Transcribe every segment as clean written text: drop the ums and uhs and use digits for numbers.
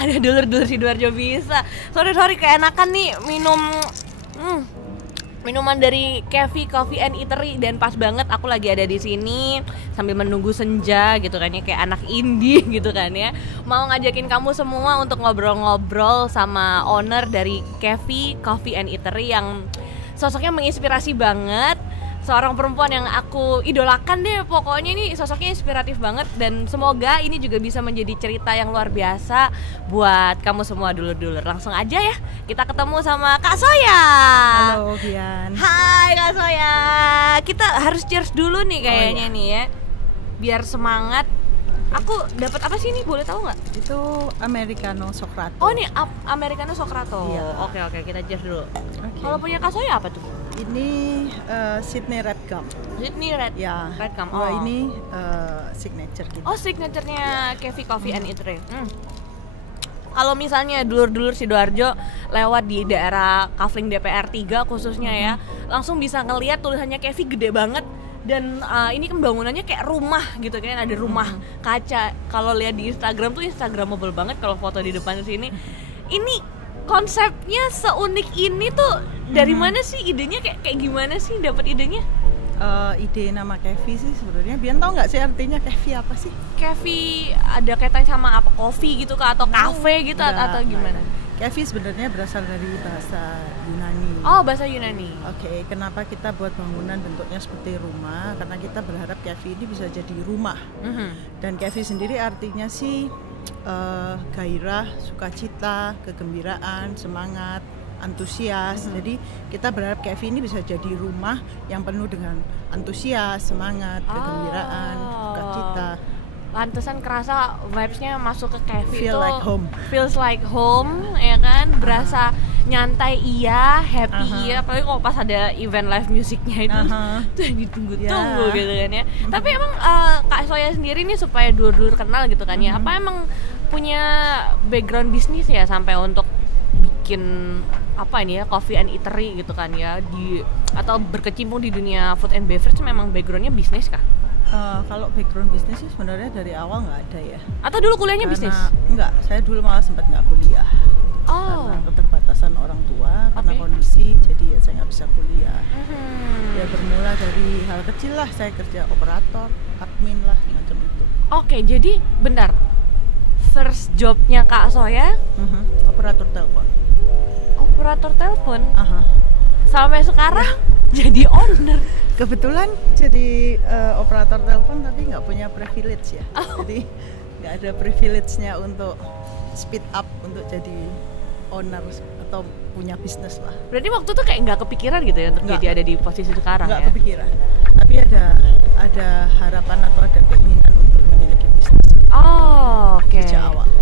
Ada dulur-dulur Sidoarjo bisa. Sorry keenakan nih minum minuman dari Kevi Coffee and Eatery, dan pas banget aku lagi ada di sini sambil menunggu senja gitu kan ya, kayak anak indie gitu kan ya. Mau ngajakin kamu semua untuk ngobrol-ngobrol sama owner dari Kevi Coffee and Eatery yang sosoknya menginspirasi banget. Seorang perempuan yang aku idolakan deh, pokoknya ini sosoknya inspiratif banget, dan semoga ini juga bisa menjadi cerita yang luar biasa buat kamu semua dulur-dulur. Langsung aja ya, kita ketemu sama Kak Soya. Halo Bian. Hai Kak Soya. Kita harus cheers dulu nih kayaknya nih ya, biar semangat. Aku dapat apa sih ini, boleh tahu nggak? Itu Americano Socrato. Oh nih Americano Socrato. Iya. Oke, kita cheers dulu. Okay. Kalau punya Kak Soya apa tuh? Ini Sydney Red Gum. Sydney Red. Ya. Red Gum. Oh. Ini signature kita. Oh, signaturenya Kevi Coffee and Eatery. Kalau misalnya dulur-dulur Sidoarjo lewat di daerah Kafling DPR 3 khususnya ya, langsung bisa ngelihat tulisannya Kevi gede banget. Dan ini kan bangunannya kayak rumah gitu kan, ada rumah kaca. Kalau lihat di Instagram tuh instagramable banget kalau foto di depan sini. Ini konsepnya seunik ini tuh dari mana sih idenya, kayak gimana sih dapat idenya? Ide nama Kevi sih sebenarnya, Bian tahu nggak sih artinya Kevi apa sih? Kevi ada kaitannya sama apa, kopi gitu kah, atau kafe gitu atau gimana? Kevi sebenarnya berasal dari bahasa Yunani. Oh, bahasa Yunani. Oke, kenapa kita buat bangunan bentuknya seperti rumah? Karena kita berharap Kevi ini bisa jadi rumah. Dan Kevi sendiri artinya sih gairah, sukacita, kegembiraan, semangat, antusias. Jadi kita berharap Kevi ini bisa jadi rumah yang penuh dengan antusias, semangat, kegembiraan, sukacita. Pantesan kerasa vibes-nya masuk ke Kevi Feel tuh like home. Feels like home, ya kan? Berasa nyantai iya, happy iya. Apalagi kalau pas ada event live musiknya itu tuh yang ditunggu-tunggu gitu kan ya. Tapi emang Kak Soya sendiri nih, supaya dulur-dulur kenal gitu kan ya, apa emang punya background bisnis ya sampai untuk bikin apa ini ya, Coffee and Eatery gitu kan ya, atau berkecimpung di dunia food and beverage? Memang backgroundnya bisnis kah? Kalau background bisnis sih sebenarnya dari awal nggak ada ya. Atau dulu kuliahnya bisnis? Enggak, saya dulu malah sempat nggak kuliah. Karena keterbatasan orang tua, karena kondisi, jadi ya saya nggak bisa kuliah. Ya bermula dari hal kecil lah, saya kerja operator, admin lah, macam itu. Oke, jadi bentar, first jobnya Kak Soya operator telepon. Operator telepon? Sampai sekarang jadi owner. Kebetulan jadi operator telepon tapi nggak punya privilege ya. Jadi nggak ada privilege-nya untuk speed up untuk jadi owner atau punya bisnis lah. Berarti waktu itu kayak nggak kepikiran gitu ya untuk jadi ada di posisi sekarang? Nggak ya? kepikiran. Tapi ada harapan atau ada keinginan untuk memiliki bisnis. Oh, oke.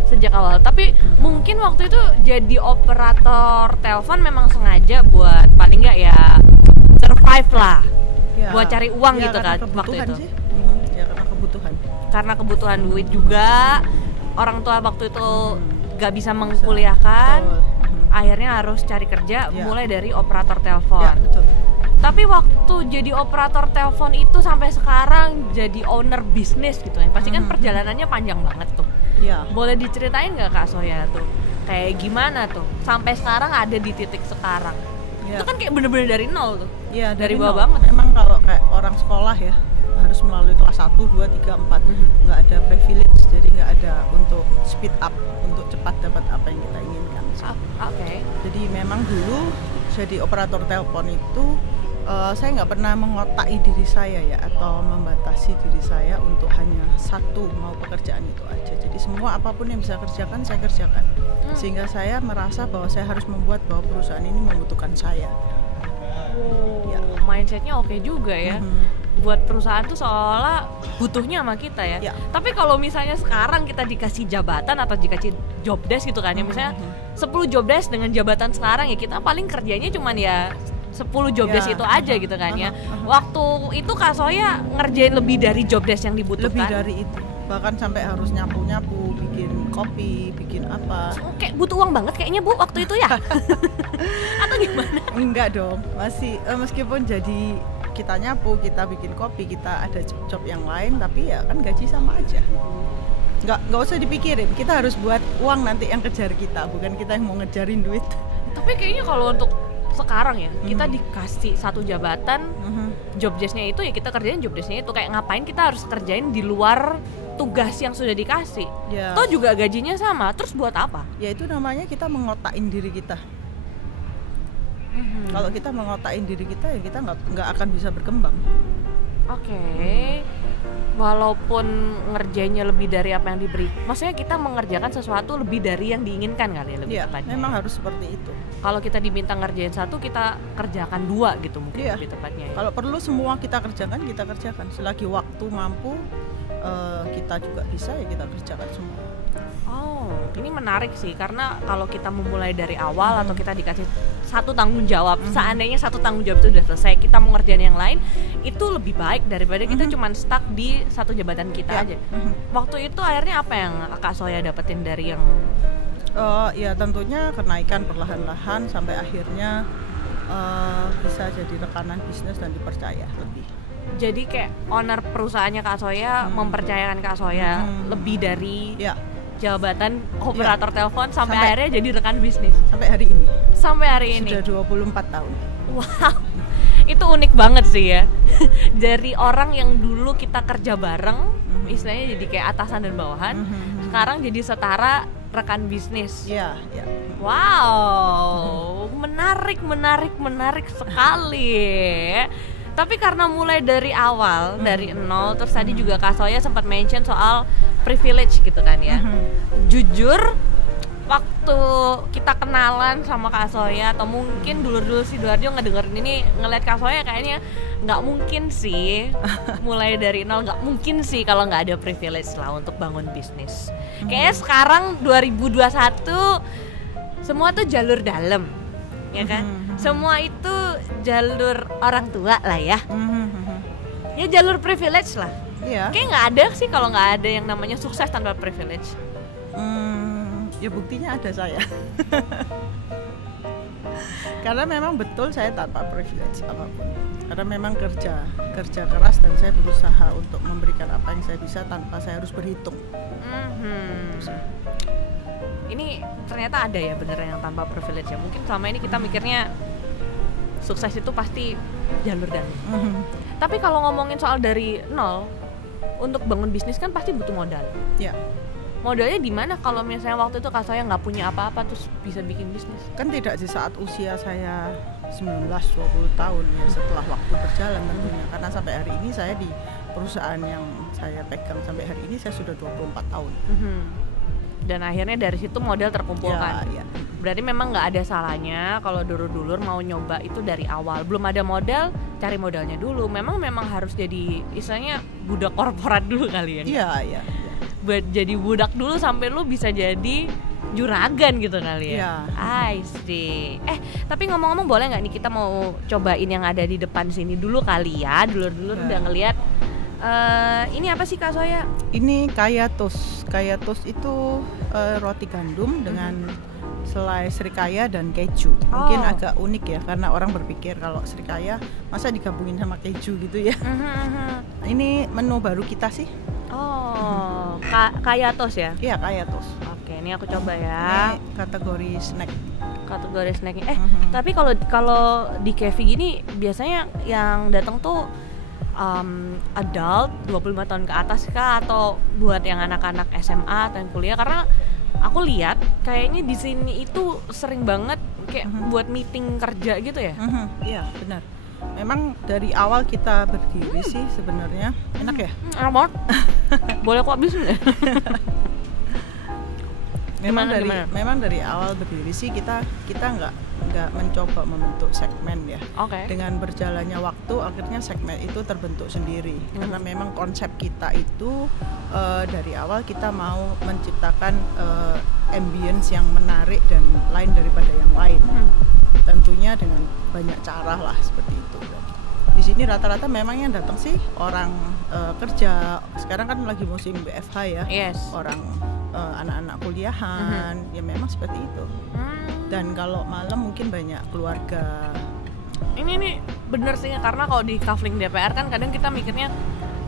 Sejak awal. Tapi mungkin waktu itu jadi operator telepon memang sengaja buat paling nggak ya survive lah. Ya, buat cari uang gitu kan waktu itu. Sih. Ya karena kebutuhan. Karena kebutuhan duit juga. Orang tua waktu itu gak bisa mengkuliahkan. Akhirnya harus cari kerja, mulai dari operator telepon. Ya, betul. Tapi waktu jadi operator telepon itu sampai sekarang jadi owner bisnis gitu ya. Pasti kan perjalanannya panjang banget tuh. Ya. Boleh diceritain nggak Kak Soya tuh? Kayak gimana tuh sampai sekarang ada di titik sekarang? Ya. Itu kan kayak bener-bener dari nol tuh. Iya, dari bawah banget. Memang kalau kayak orang sekolah ya harus melalui kelas 1, 2, 3, 4. Nggak ada privilege, jadi nggak ada untuk speed up, untuk cepat dapat apa yang kita inginkan. Oke. Jadi memang dulu jadi operator telepon itu saya nggak pernah mengotai diri saya ya, atau membatasi diri saya untuk hanya satu mau pekerjaan itu aja. Jadi semua apapun yang bisa kerjakan saya kerjakan, sehingga saya merasa bahwa saya harus membuat bahwa perusahaan ini membutuhkan saya. Ya. Mindsetnya oke juga ya. Buat perusahaan tuh seolah butuhnya sama kita ya. Tapi kalau misalnya sekarang kita dikasih jabatan atau dikasih job desk gitu kan ya, misalnya 10 job desk dengan jabatan sekarang ya, kita paling kerjanya cuman ya 10 job desk itu aja gitu kan ya. Waktu itu Kak Soya ngerjain lebih dari job desk yang dibutuhkan. Lebih dari itu. Bahkan sampai harus nyapu-nyapu, bikin kopi, bikin apa. Kayak butuh uang banget kayaknya Bu waktu itu ya. Atau gimana? Enggak dong. Masih meskipun jadi kita nyapu, kita bikin kopi, kita ada job yang lain, tapi ya kan gaji sama aja. nggak usah dipikirin, kita harus buat uang nanti yang kejar kita, bukan kita yang mau ngejarin duit. Tapi kayaknya kalau untuk sekarang ya, kita dikasih satu jabatan, job desk-nya itu ya kita kerjain job desk-nya itu, kayak ngapain kita harus kerjain di luar tugas yang sudah dikasih. Toh juga gajinya sama, terus buat apa? Ya itu namanya kita mengotakin diri kita. Kalau kita mengotakin diri kita ya kita nggak akan bisa berkembang. Oke. Walaupun ngerjainnya lebih dari apa yang diberi, maksudnya kita mengerjakan sesuatu lebih dari yang diinginkan kali ya, lebih tepatnya. Memang harus seperti itu. Kalau kita diminta ngerjain satu, kita kerjakan dua gitu mungkin lebih tepatnya. Kalau perlu semua kita kerjakan selagi waktu mampu, kita juga bisa ya kita kerjakan semua. Oh, ini menarik sih, karena kalau kita memulai dari awal atau kita dikasih satu tanggung jawab, seandainya satu tanggung jawab itu udah selesai, kita mau ngerjain yang lain, itu lebih baik daripada kita cuma stuck di satu jabatan kita aja. Waktu itu akhirnya apa yang Kak Soya dapetin dari yang ya tentunya kenaikan perlahan-lahan sampai akhirnya bisa jadi rekanan bisnis dan dipercaya lebih. Jadi kayak owner perusahaannya Kak Soya mempercayakan Kak Soya lebih dari jabatan operator telepon sampai akhirnya jadi rekan bisnis. Sampai hari ini. Sampai hari ini. Sudah 24 tahun. Wow. Itu unik banget sih ya. Dari orang yang dulu kita kerja bareng, istilahnya jadi kayak atasan dan bawahan, sekarang jadi setara rekan bisnis. Iya. Wow, menarik sekali. Tapi karena mulai dari awal, dari nol, terus tadi juga Kak Soya sempat mention soal privilege gitu kan ya. Jujur, waktu kita kenalan sama Kak Soya, atau mungkin dulu si Duarjo ngedengerin ini, ngeliat Kak Soya kayaknya nggak mungkin sih mulai dari nol, nggak mungkin sih kalau nggak ada privilege lah untuk bangun bisnis. Kayaknya sekarang 2021 semua tuh jalur dalam, ya kan? Semua itu jalur orang tua lah ya. Ya jalur privilege lah. Kayak nggak ada sih kalau nggak ada yang namanya sukses tanpa privilege. Ya buktinya ada saya. Karena memang betul saya tanpa privilege apapun. Karena memang kerja keras dan saya berusaha untuk memberikan apa yang saya bisa tanpa saya harus berhitung. Ini ternyata ada ya beneran yang tanpa privilege ya. Mungkin selama ini kita mikirnya sukses itu pasti jalur dalam. Tapi kalau ngomongin soal dari nol, untuk bangun bisnis kan pasti butuh modal. Ya. Modalnya di mana kalau misalnya waktu itu Kak Soya nggak punya apa-apa terus bisa bikin bisnis? Kan tidak di saat usia saya 19-20 tahun ya, setelah waktu berjalan tentunya. Karena sampai hari ini saya di perusahaan yang saya pegang sampai hari ini saya sudah 24 tahun. Dan akhirnya dari situ modal terkumpulkan. Ya. Berarti memang nggak ada salahnya kalau dulur-dulur mau nyoba itu dari awal. Belum ada modal, cari modalnya dulu. Memang harus jadi istilahnya budak korporat dulu kali ya. Iya. Buat jadi budak dulu sampai lu bisa jadi juragan gitu kali ya. I see. Tapi ngomong-ngomong boleh nggak nih kita mau cobain yang ada di depan sini dulu kali ya. Dulur-dulur udah ngeliat. Ini apa sih Kak Soya? Ini kaya toast. Kaya toast itu roti gandum dengan selai srikaya dan keju. Mungkin agak unik ya, karena orang berpikir kalau srikaya masa digabungin sama keju gitu ya. Ini menu baru kita sih. Kaya toast ya? Iya, kaya toast. Oke, ini aku coba ya. Ini kategori snack. Kategori snacknya. Tapi kalau di cafe gini biasanya yang datang tuh adult 25 tahun ke atas kah, atau buat yang anak-anak SMA atau yang kuliah? Karena aku lihat kayaknya di sini itu sering banget kayak buat meeting kerja gitu ya. Iya, benar. Memang dari awal kita berdiri sih sebenarnya enak ya. Enak banget. Boleh kok habis nggak? Memang dari awal berdiri sih kita nggak mencoba membentuk segmen ya. Dengan berjalannya waktu akhirnya segmen itu terbentuk sendiri. Karena memang konsep kita itu dari awal kita mau menciptakan ambience yang menarik dan lain daripada yang lain. Tentunya dengan banyak cara lah seperti itu. Di sini rata-rata memang yang datang sih orang kerja. Sekarang kan lagi musim WFH ya. Orang anak-anak kuliahan, ya memang seperti itu. Dan kalau malam mungkin banyak keluarga. Ini bener sih, karena kalau di Kafling DPR kan kadang kita mikirnya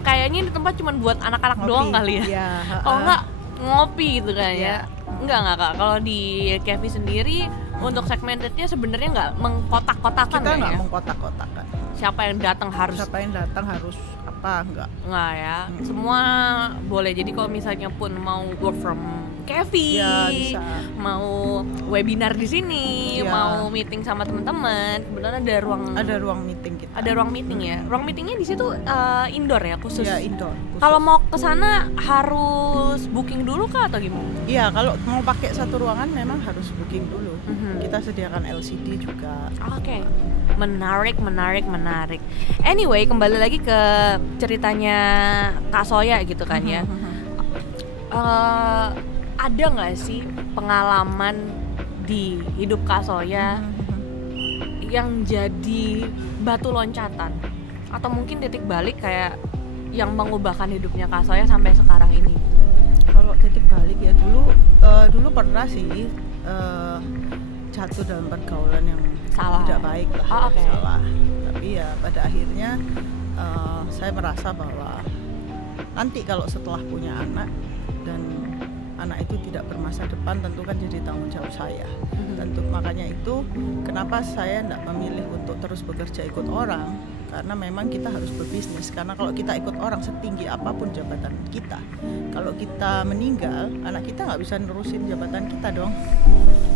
kayaknya di tempat cuma buat anak-anak doang kali ya. Kalau nggak ngopi gitu kan Iya. ya. Enggak Kak. Kalau di Kevi sendiri untuk segmentednya sebenarnya nggak mengkotak-kotakan Kita ya. nggak mengkotak-kotakan. Siapa yang datang harus Siapa yang datang harus apa enggak. nggak ya. Semua boleh. Jadi kalau misalnya pun mau work from Kevi, Ya, bisa. mau webinar di sini, Ya. mau meeting sama teman-teman, kebetulan Ada ruang meeting kita. ada ruang meeting ya. Ruang meetingnya di situ indoor ya khusus. Ya, indoor. khusus. Kalau mau ke sana harus booking dulu kah atau gimana? Iya, kalau mau pakai satu ruangan memang harus booking dulu. Mhm. Kita sediakan LCD juga. Oke, menarik. Anyway, kembali lagi ke ceritanya Kak Soya gitu kan ya. Ada nggak sih pengalaman di hidup Kak Soya yang jadi batu loncatan atau mungkin titik balik kayak yang mengubahkan hidupnya Kak Soya sampai sekarang ini? Kalau titik balik ya dulu pernah sih jatuh dalam pergaulan yang Salah. tidak baik lah. Oh, oke. Salah. Tapi ya pada akhirnya saya merasa bahwa nanti kalau setelah punya anak dan anak itu tidak bermasa depan, tentu kan jadi tanggung jawab saya. Tentu makanya itu kenapa saya tidak memilih untuk terus bekerja ikut orang, karena memang kita harus berbisnis. Karena kalau kita ikut orang setinggi apapun jabatan kita, kalau kita meninggal, anak kita nggak bisa nerusin jabatan kita dong.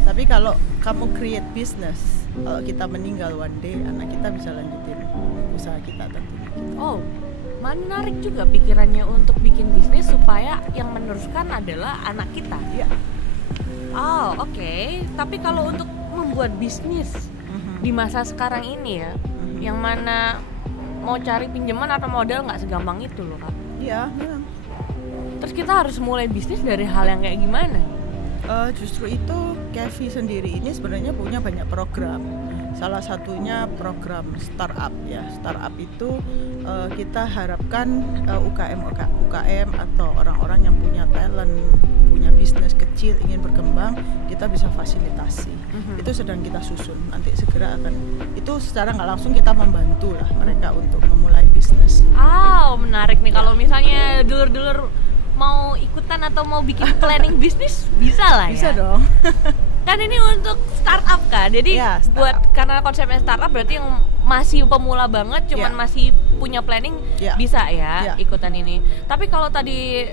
Tapi kalau kamu create business, kalau kita meninggal one day, anak kita bisa lanjutin usaha kita tentunya. Oh, menarik juga pikirannya untuk bikin bisnis supaya yang meneruskan adalah anak kita. Iya. Oh, oke. Tapi kalau untuk membuat bisnis di masa sekarang ini ya, yang mana mau cari pinjaman atau modal nggak segampang itu loh Kak. Iya, memang. Terus kita harus mulai bisnis dari hal yang kayak gimana? Justru itu Kevi sendiri ini sebenarnya punya banyak program. Salah satunya program startup ya. Startup itu kita harapkan UKM atau orang-orang yang punya talent, punya bisnis kecil ingin berkembang, kita bisa fasilitasi. Itu sedang kita susun. Nanti segera akan itu secara nggak langsung kita membantu lah mereka untuk memulai bisnis. Menarik nih kalau misalnya dulur-dulur mau ikutan atau mau bikin planning bisnis bisa lah ya. Bisa dong. Kan ini untuk startup kan, jadi Ya, startup. buat karena konsepnya startup berarti yang masih pemula banget, cuman Ya. masih punya planning Ya. bisa ya Ya. ikutan ini. Tapi kalau tadi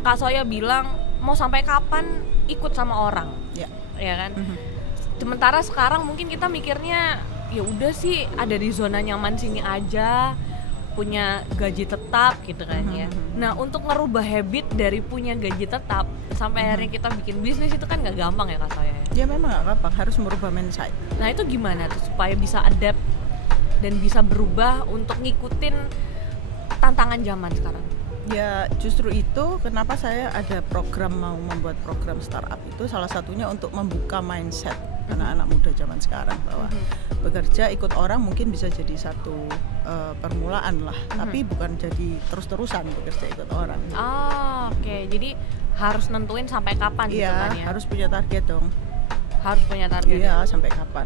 Kak Soya bilang mau sampai kapan ikut sama orang, Ya. ya kan? Sementara sekarang mungkin kita mikirnya ya udah sih ada di zona nyaman sini aja, punya gaji tetap gitu kan ya. Nah untuk ngerubah habit dari punya gaji tetap sampai akhirnya kita bikin bisnis itu kan nggak gampang ya Kak Soya. Ya memang nggak gampang, harus merubah mindset. Nah itu gimana tuh supaya bisa adapt dan bisa berubah untuk ngikutin tantangan zaman sekarang? Ya justru itu kenapa saya ada program mau membuat program startup itu salah satunya untuk membuka mindset anak-anak muda zaman sekarang bahwa bekerja ikut orang mungkin bisa jadi satu permulaan lah, tapi bukan jadi terus-terusan bekerja ikut orang. Oke. Jadi harus nentuin sampai kapan gitu Iya, kan ya? harus punya target dong. Harus punya target. Iya, sampai kapan?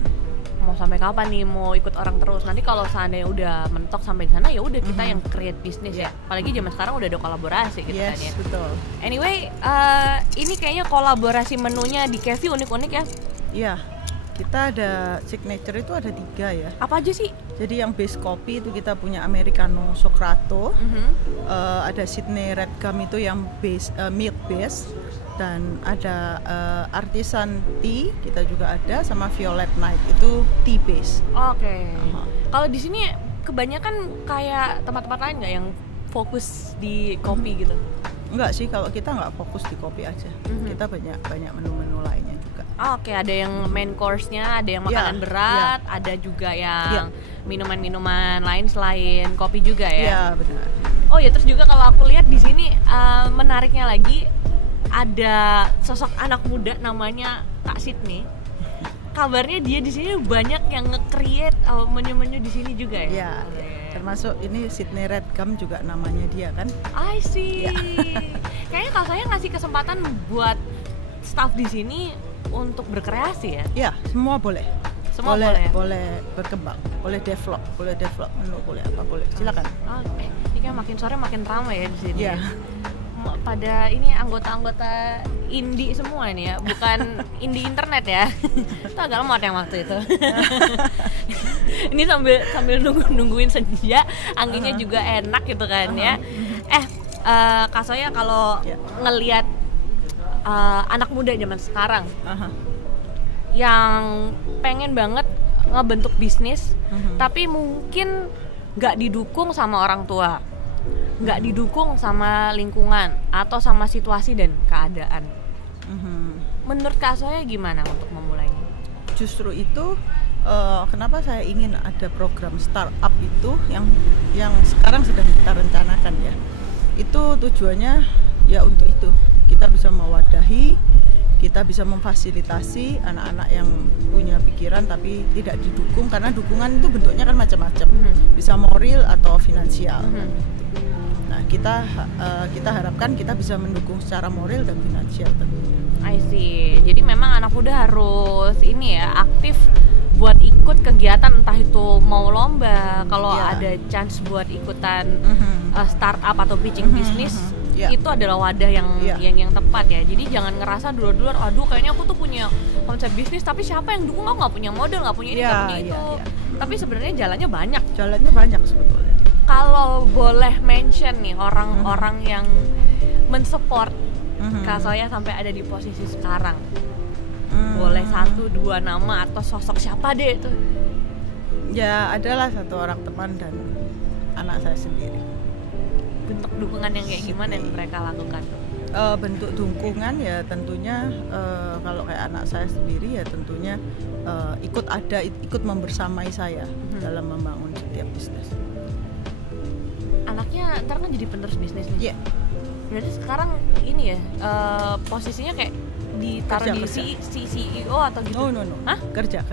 Mau sampai kapan nih mau ikut orang terus? Nanti kalau seandainya udah mentok sampai di sana ya udah kita yang create bisnis ya. Apalagi zaman sekarang udah ada kolaborasi gitu kan ya. Yes, betul. Anyway, ini kayaknya kolaborasi menunya di Kevi unik-unik ya. Iya, kita ada signature itu ada 3 ya. Apa aja sih? Jadi yang base kopi itu kita punya Americano Socrato, ada Sydney Red Gum itu yang base milk base, dan ada artisan tea kita juga ada, sama Violet Night itu tea base. Oke. Kalau di sini kebanyakan kayak tempat-tempat lain nggak yang fokus di kopi gitu? Enggak sih, kalau kita nggak fokus di kopi aja, kita banyak menu-menu lainnya juga. Oke, ada yang main course-nya, ada yang makanan Ya, berat, ada juga yang minuman-minuman lain selain kopi juga ya. Iya benar. Oh ya, terus juga kalau aku lihat di sini menariknya lagi ada sosok anak muda namanya Kak Sydney. Kabarnya dia di sini banyak yang nge-create menu-menu di sini juga ya. Iya, termasuk ini Sydney Red Gum juga namanya dia kan. I see. Ya. Kayaknya Kak saya ngasih kesempatan buat staff di sini untuk berkreasi ya. Iya, semua boleh. Semua boleh. Boleh berkembang, boleh develop menu, boleh apa boleh. Silakan. Oke. Ini kan makin sore makin ramai ya di sini. Iya. Ya. pada ini anggota-anggota indie semua nih ya, bukan indie internet ya. Itu agak lemot yang waktu itu. Ini sambil nungguin senja, anginnya juga enak gitu kan ya. Kak Soya kalau ngelihat anak muda zaman sekarang yang pengen banget ngebentuk bisnis, tapi mungkin nggak didukung sama orang tua, nggak didukung sama lingkungan atau sama situasi dan keadaan. Menurut Kak Soya gimana untuk memulainya? Justru itu kenapa saya ingin ada program startup itu yang sekarang sedang kita rencanakan ya. Itu tujuannya ya untuk itu, kita bisa mewadahi, kita bisa memfasilitasi anak-anak yang punya pikiran tapi tidak didukung, karena dukungan itu bentuknya kan macam-macam, bisa moral atau finansial. Nah kita harapkan kita bisa mendukung secara moral dan finansial tentunya. I see. Jadi memang anak muda harus ini ya, aktif buat ikut kegiatan, entah itu mau lomba, kalau ada chance buat ikutan startup atau pitching bisnis, itu adalah wadah yang tepat ya. Jadi jangan ngerasa dulu-dulu, aduh kayaknya aku tuh punya konsep bisnis tapi siapa yang dukung, aku nggak punya modal, nggak punya ini, nggak punya itu. Tapi sebenarnya jalannya banyak sebetulnya. Kalau boleh mention nih orang-orang yang mensupport Kak Soya sampai ada di posisi sekarang, boleh 1-2 nama atau sosok siapa deh itu? Ya adalah satu orang teman dan anak saya sendiri. Bentuk dukungan yang kayak gimana yang mereka lakukan? Bentuk dukungan ya tentunya kalau kayak anak saya sendiri ya tentunya ikut membersamai saya dalam membangun setiap bisnis. Anaknya ntar kan jadi penerus bisnis nih. Iya. Berarti sekarang ini ya posisinya kayak ditaruh di CEO atau gitu? No. Hah? Kerja.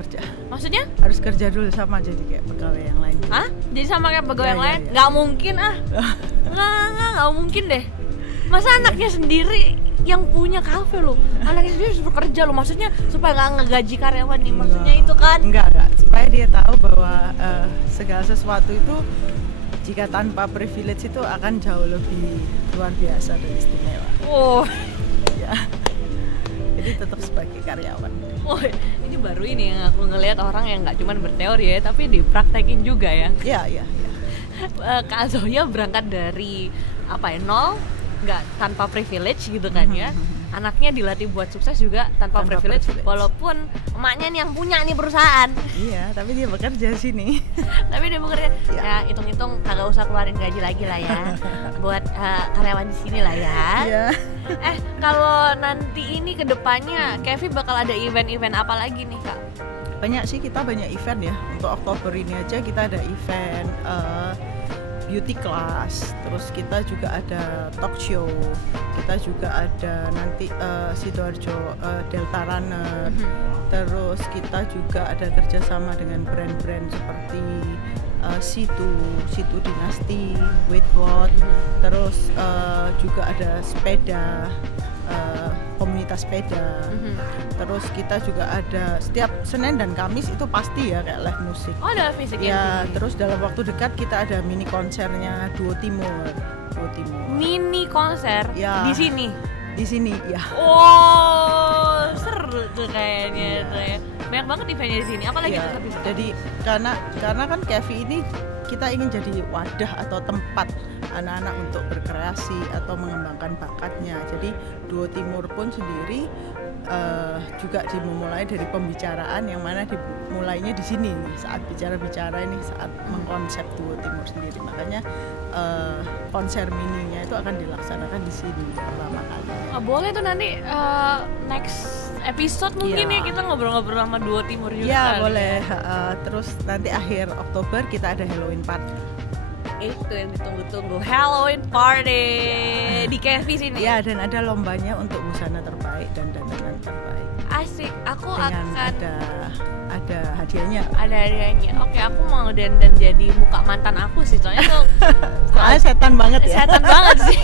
Maksudnya? Harus kerja dulu sama jadi kayak pegawai yang lain. Hah? Jadi sama kayak pegawai yang lain? Nggak mungkin nggak mungkin deh. Masa anaknya sendiri yang punya kafe loh, anaknya sendiri harus bekerja loh, maksudnya supaya nggak ngegaji karyawan nih, maksudnya itu kan? Enggak, supaya dia tahu bahwa segala sesuatu itu jika tanpa privilege itu akan jauh lebih luar biasa dan istimewa. Oh, ya. Jadi tetap sebagai karyawan. Oh, ini baru ini yang aku ngelihat orang yang nggak cuma berteori ya, tapi dipraktekin juga ya. Iya. Kak Zoya berangkat dari nol, nggak tanpa privilege gitu kan ya. Anaknya dilatih buat sukses juga tanpa privilege, walaupun emaknya nih yang punya nih perusahaan. Iya, tapi dia bekerja sini. Tapi dia bekerja, ya hitung-hitung kagak usah keluarin gaji lagi lah ya, buat karyawan di sini lah ya. Iya. Kalau nanti ini kedepannya, Kevi bakal ada event-event apa lagi nih Kak? Banyak sih, kita banyak event ya. Untuk Oktober ini aja kita ada event beauty class, terus kita juga ada talk show, kita juga ada nanti Sidoarjo Delta Runner, terus kita juga ada kerjasama dengan brand-brand seperti Situ Dinasti, Whitworth, terus juga ada sepeda, komunitas sepeda, terus kita juga ada setiap Senin dan Kamis itu pasti ya kayak live musik. Oh, ada fisik ya. Terus dalam waktu dekat kita ada mini konsernya Duo Timur. Mini konser ya, di sini ya. Oh, seru tuh kayaknya. Ya. Banyak banget eventnya di sini. Apalagi ya, tuh? Jadi karena kan Kevi ini kita ingin jadi wadah atau tempat anak-anak untuk berkreasi atau mengembangkan bakatnya. Jadi Duo Timur pun sendiri juga dimulai dari pembicaraan yang mana dimulainya di sini nih, saat bicara-bicara ini, saat mengkonsep Duo Timur sendiri. Makanya konser mininya itu akan dilaksanakan di sini pertama kali. Boleh tuh nanti next episode mungkin ya kita ngobrol-ngobrol sama Duo Timur juga. Ya boleh. Terus nanti akhir Oktober kita ada Halloween party. Itu yang ditunggu-tunggu, Halloween party di Kevi sini. Ya, dan ada lombanya untuk busana terbaik dan dandanan terbaik. Asik, aku dengan akan ada hadiahnya. Ada hadiahnya. Oke, aku mau dandan jadi muka mantan aku sih, soalnya tuh soalnya setan banget ya. Setan banget sih.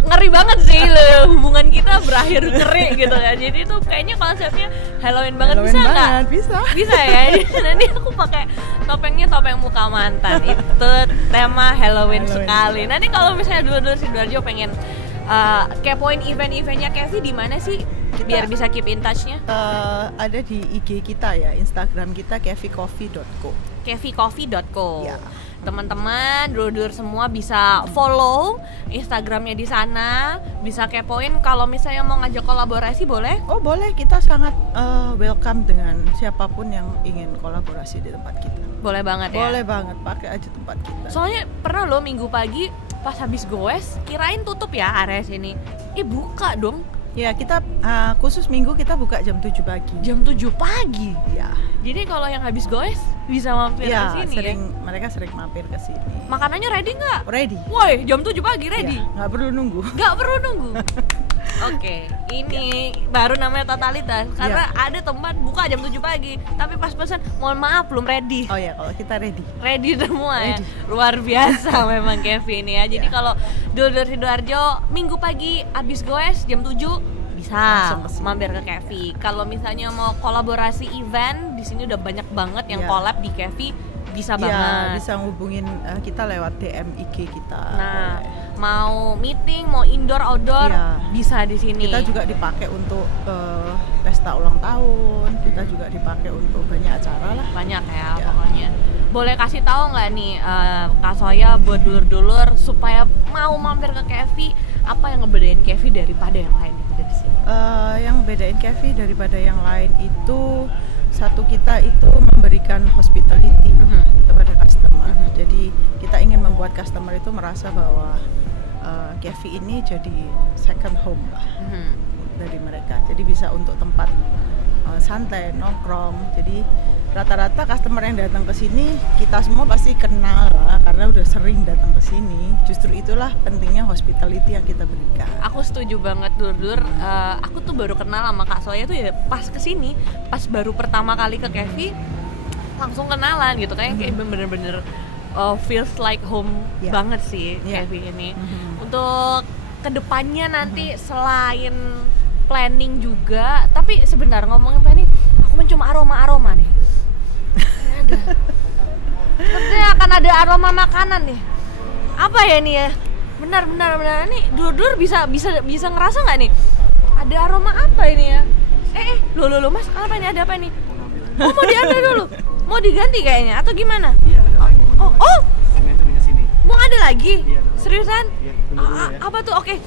Ngeri banget sih loh, hubungan kita berakhir ngeri gitu kan. Jadi itu kayaknya konsepnya Halloween banget. Halloween bisa nggak? Bisa ya. Nanti aku pakai topeng muka mantan. Itu tema Halloween sekali. Nanti kalau misalnya dulu Sidoarjo pengen kepoin event-eventnya Kevi di mana sih? Biar bisa keep in touch-nya. Ada di IG kita ya, Instagram kita kevicoffee.co. kevicoffee.co. Ya. Teman-teman, dulur-dulur semua bisa follow Instagramnya di sana, bisa kepoin. Kalau misalnya mau ngajak kolaborasi boleh? Oh boleh, kita sangat welcome dengan siapapun yang ingin kolaborasi di tempat kita. Boleh banget ya? Boleh banget, pakai aja tempat kita. Soalnya pernah loh minggu pagi pas habis goes, kirain tutup ya area sini. Buka dong. Ya kita khusus minggu kita buka jam 7 pagi. Jam 7 pagi? Ya. Jadi kalau yang habis goes bisa mampir Ya, ke sini mereka sering mampir ke sini. Makanannya ready nggak? Ready. Woi, jam 7 pagi ready? Ya, nggak perlu nunggu. Nggak perlu nunggu. Oke, ini baru namanya totalitas. Karena ada tempat buka jam 7 pagi, tapi pas pesan, mohon maaf belum ready. Oh ya, kalau kita ready. Ready semua ya. Ready. Luar biasa memang Kevin ya. Jadi kalau dulur Sidoarjo minggu pagi abis goes jam 7 bisa mampir ke Kevi. Kalau misalnya mau kolaborasi event, di sini udah banyak banget yang collab di Kevi, bisa banget. Bisa ngubungin kita lewat DM IG kita. Nah, mau meeting, mau indoor outdoor, bisa di sini. Kita juga dipakai untuk pesta ulang tahun, kita juga dipakai untuk banyak acara lah. Banyak ya pokoknya. Boleh kasih tahu nggak nih Kak Soya buat dulur-dulur supaya mau mampir ke Kevi, apa yang ngebedain Kevi daripada yang lain di sini? Yang bedain Kevi daripada yang lain itu satu, kita itu memberikan hospitality kepada customer. Jadi kita ingin membuat customer itu merasa bahwa Kevi ini jadi second home lah dari mereka. Jadi bisa untuk tempat santai, nongkrong. Jadi rata-rata customer yang datang ke sini kita semua pasti kenal lah, karena udah sering datang ke sini. Justru itulah pentingnya hospitality yang kita berikan. Aku setuju banget dulur. Aku tuh baru kenal sama Kak Soya tuh ya pas kesini, pas baru pertama kali ke Kevi, langsung kenalan gitu. Kayak bener-bener feels like home banget sih Kevi ini. Untuk kedepannya nanti selain planning juga, tapi sebentar ngomongin planning, aku mencium aroma nih. Ada. Sepertinya akan ada aroma makanan nih. Apa ya nih ya? Benar. Nih dulur bisa ngerasa nggak nih? Ada aroma apa ini ya? Lo Mas, apa ini? Ada apa nih? Oh, mau diambil dulu? Mau diganti kayaknya atau gimana? Iya, ada lagi. Oh. Semen sini. Mau ada lagi? Iya, seriusan? Iya, dulu ya. Apa tuh? Oke.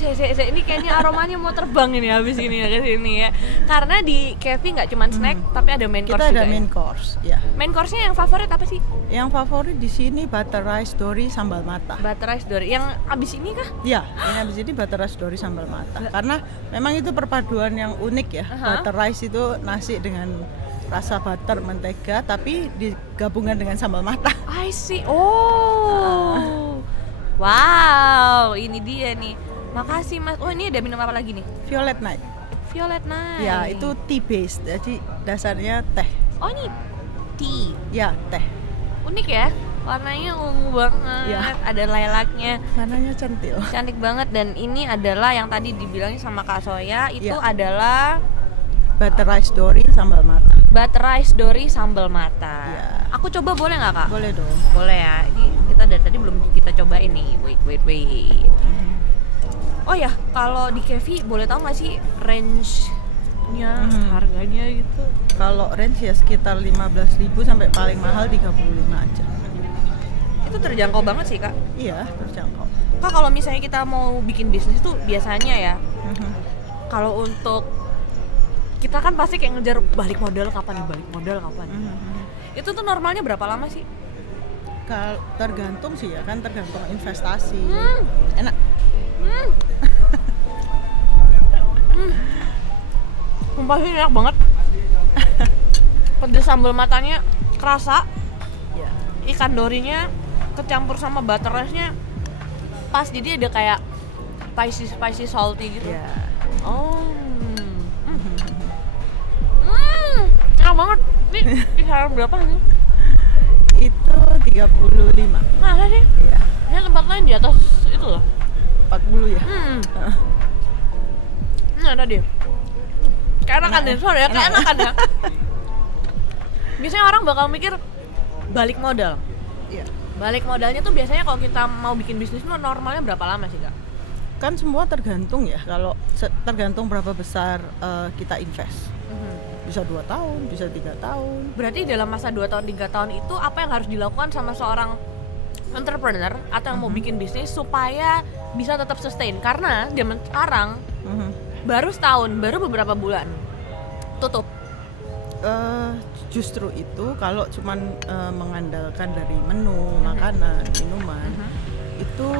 Ini kayaknya aromanya mau terbang ini habis ini ke sini ya. Karena di Kevi nggak cuma snack, tapi ada main course kita juga. Ada main course, ya. Main course-nya yang favorit apa sih? Yang favorit di sini butter rice dory sambal mata. Butter rice dory. Yang abis ini kah? Ya, yang abis ini butter rice dory sambal mata. Karena memang itu perpaduan yang unik ya. Butter rice itu nasi dengan rasa butter mentega, tapi digabungkan dengan sambal mata. I see. Oh. Wow, ini dia nih. Makasih Mas. Oh, ini ada minum apa lagi nih? Violet Night. Violet Night. Ya, itu tea based. Jadi dasarnya teh. Oh, ini tea. Ya, teh. Unik ya. Warnanya ungu banget. Ya. Ada lilaknya. Warnanya centil. Cantik banget. Dan ini adalah yang tadi dibilangin sama Kak Soya, itu adalah butter rice dory sambal mata. Butter rice dory sambal mata. Ya. Aku coba boleh nggak Kak? Boleh dong. Boleh ya. Ini kita dari tadi belum kita cobain nih. Wait. Oh ya, kalau di Kevi boleh tahu nggak sih range-nya, harganya gitu? Kalau range ya sekitar 15.000 sampai paling mahal 35 aja. Itu terjangkau banget sih Kak. Iya, terjangkau. Kak, kalau misalnya kita mau bikin bisnis tuh biasanya ya, kalau untuk kita kan pasti kayak ngejar balik modal kapan. Itu tuh normalnya berapa lama sih? Tergantung sih ya kan, tergantung investasi. Enak. Sumpah sih enak banget. Pedes sambal matanya kerasa. Ya. Ikan dorinya kecampur sama butter rice-nya pas, jadi ada kayak spicy salty gitu. Ya. Enak banget. Ini kisaran berapa nih? Itu 35. Masa sih? Iya. Ini tempat lain di atas itu loh. 40 ya? Nah tadi keenakan deh, sorry ya, keenakan ya. Biasanya orang bakal mikir balik modal. Iya. Balik modalnya tuh biasanya kalau kita mau bikin bisnis normalnya berapa lama sih Kak? Kan semua tergantung ya, kalau tergantung berapa besar kita invest. Bisa 2 tahun, bisa 3 tahun. Berarti dalam masa 2 tahun 3 tahun itu apa yang harus dilakukan sama seorang entrepreneur atau yang mau bikin bisnis supaya bisa tetap sustain? Karena zaman sekarang baru setahun, baru beberapa bulan tutup. Justru itu kalau cuman mengandalkan dari menu, makanan, minuman, itu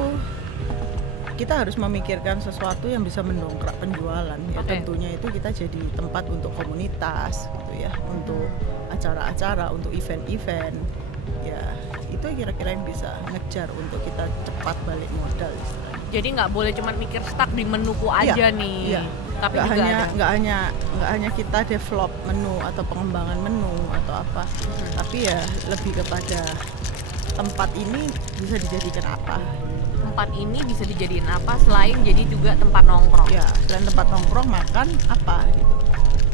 kita harus memikirkan sesuatu yang bisa mendongkrak penjualan. Ya tentunya itu kita jadi tempat untuk komunitas gitu ya, untuk acara-acara, untuk event-event. Ya, itu kira-kira yang bisa ngejar untuk kita cepat balik modal istilahnya. Jadi nggak boleh cuma mikir stuck di menuku aja nih. Iya. Tapi nggak hanya kita develop menu atau pengembangan menu atau apa, tapi ya lebih kepada tempat ini bisa dijadikan apa. Tempat ini bisa dijadiin apa selain jadi juga tempat nongkrong. Ya, selain tempat nongkrong, makan apa gitu.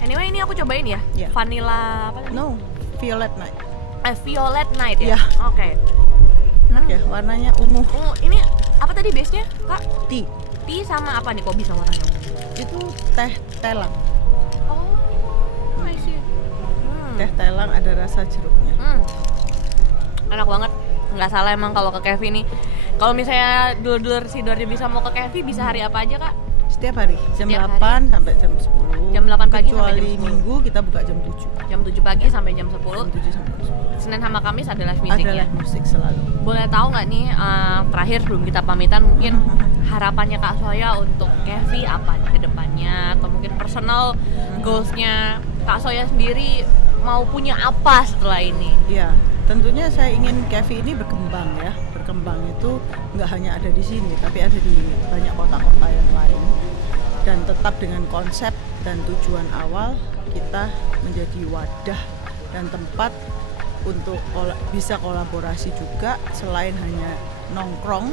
Anyway, ini aku cobain ya. Yeah. Vanilla apa tadi? No, violet night. Violet night ya. Yeah. Oke. Enak ya, warnanya ungu. Ini apa tadi base-nya, Kak? Tea. Tea sama apa nih kok bisa warnanya ungu? Itu teh telang. Oh, I see. Teh telang ada rasa jeruknya. Enak banget. Nggak salah emang kalau ke cafe nih. Kalau misalnya dulur Sidoarjo bisa mau ke cafe, bisa hari apa aja, Kak? Setiap hari, jam Setiap 8 sampai jam 10. Jam 8 pagi sampai kecuali jam 10. Minggu kita buka jam 7. Jam 7 pagi sampai jam 10. Jam 7 sampai jam 10. Senin sama Kamis ada live music Ada ya. live musik selalu. Boleh tahu nggak nih terakhir sebelum kita pamitan mungkin harapannya Kak Soya untuk cafe apa ke depannya, atau mungkin personal goals-nya Kak Soya sendiri mau punya apa setelah ini? Iya, tentunya saya ingin cafe ini berkembang ya. Berkembang itu nggak hanya ada di sini, tapi ada di banyak kota-kota yang lain. Dan tetap dengan konsep dan tujuan awal kita menjadi wadah dan tempat untuk bisa kolaborasi juga, selain hanya nongkrong.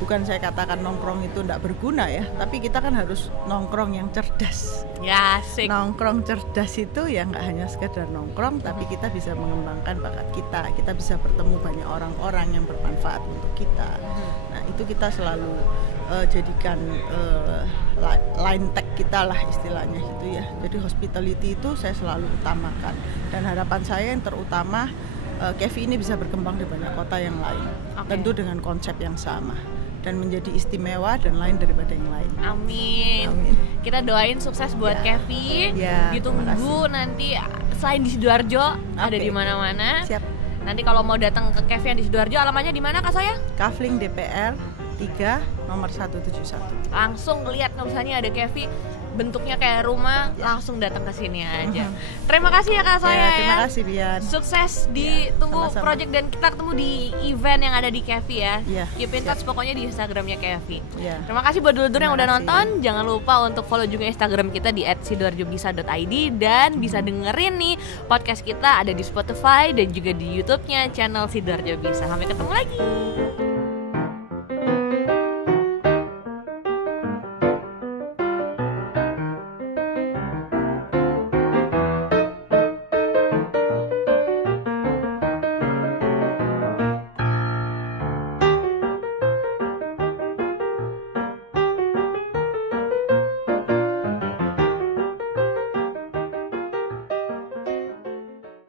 Bukan saya katakan nongkrong itu tidak berguna ya, tapi kita kan harus nongkrong yang cerdas. Ya, asik. Nongkrong cerdas itu ya nggak hanya sekedar nongkrong, tapi kita bisa mengembangkan bakat kita. Kita bisa bertemu banyak orang-orang yang bermanfaat untuk kita. Nah, itu kita selalu jadikan line tag kita lah istilahnya gitu ya. Jadi hospitality itu saya selalu utamakan. Dan harapan saya yang terutama cafe ini bisa berkembang di banyak kota yang lain. Tentu dengan konsep yang sama dan menjadi istimewa dan lain daripada yang lain. Amin. Amin. Kita doain sukses buat cafe. Ditunggu nanti selain di Sidoarjo ada di mana-mana. Siap. Nanti kalau mau datang ke cafe yang di Sidoarjo, alamatnya di mana Kak Soya? Kafling DPR 3 nomor 171. Langsung lihat misalnya ada cafe bentuknya kayak rumah, langsung datang ke sini aja. Terima kasih ya Kak Soya. Terima kasih Bian. Sukses ditunggu sama-sama. project dan kita ketemu di event yang ada di cafe ya. Keep in touch pokoknya di Instagramnya cafe. Terima kasih buat dulur yang udah nonton. Jangan lupa untuk follow juga Instagram kita di @sidoarjobisa.id dan bisa dengerin nih podcast kita ada di Spotify dan juga di YouTube-nya channel Sidoarjo Bisa. Sampai ketemu lagi.